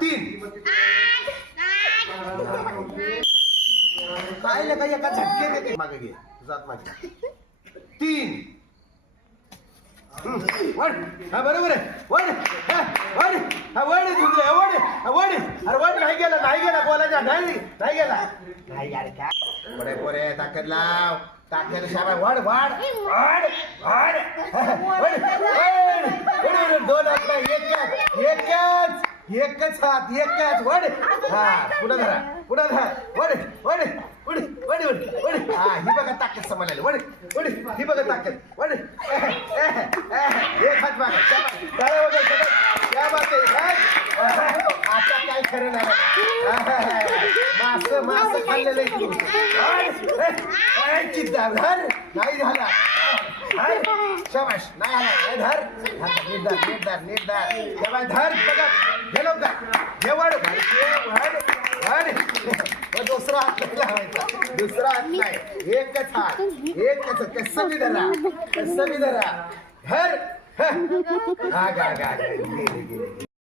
तीन. पाहिलं का एका झटके देते मागे घे. जात मागे. तीन. वड. हा बरोबर आहे. वड. वड. हा वड झुंजले वड हा, अरे वड नाही गेला नाही गेला बोलायचा नाही नाही गेला. नाही यार काय? पुढे पुढे ताकद लाव. ताकद शाबा वाढ वाढ. वाढ वाढ. वाढ दोन हात नाही एकच एकच एकच हात एकच. वड हा पुढे धरा. पुढे धरा. वड वड वड वड वड वड हा ही बघा ताकद समजले वड वड ही बघा ताकद. वड एक हात मागा. शाबा करू नका मास खाल्लेलं तू. चित धर नाही झाला. शबाश नाही आला धर. निर्धार निर्धार निर्धार. जेव्हा धर. बघत गेलो का जेवण दुसरा हात नाही लावायचा. दुसरा हात नाही. एकच हात. एकच कसं बी धरा. कसं बी धरा. धर हा गा गा गेले गेले.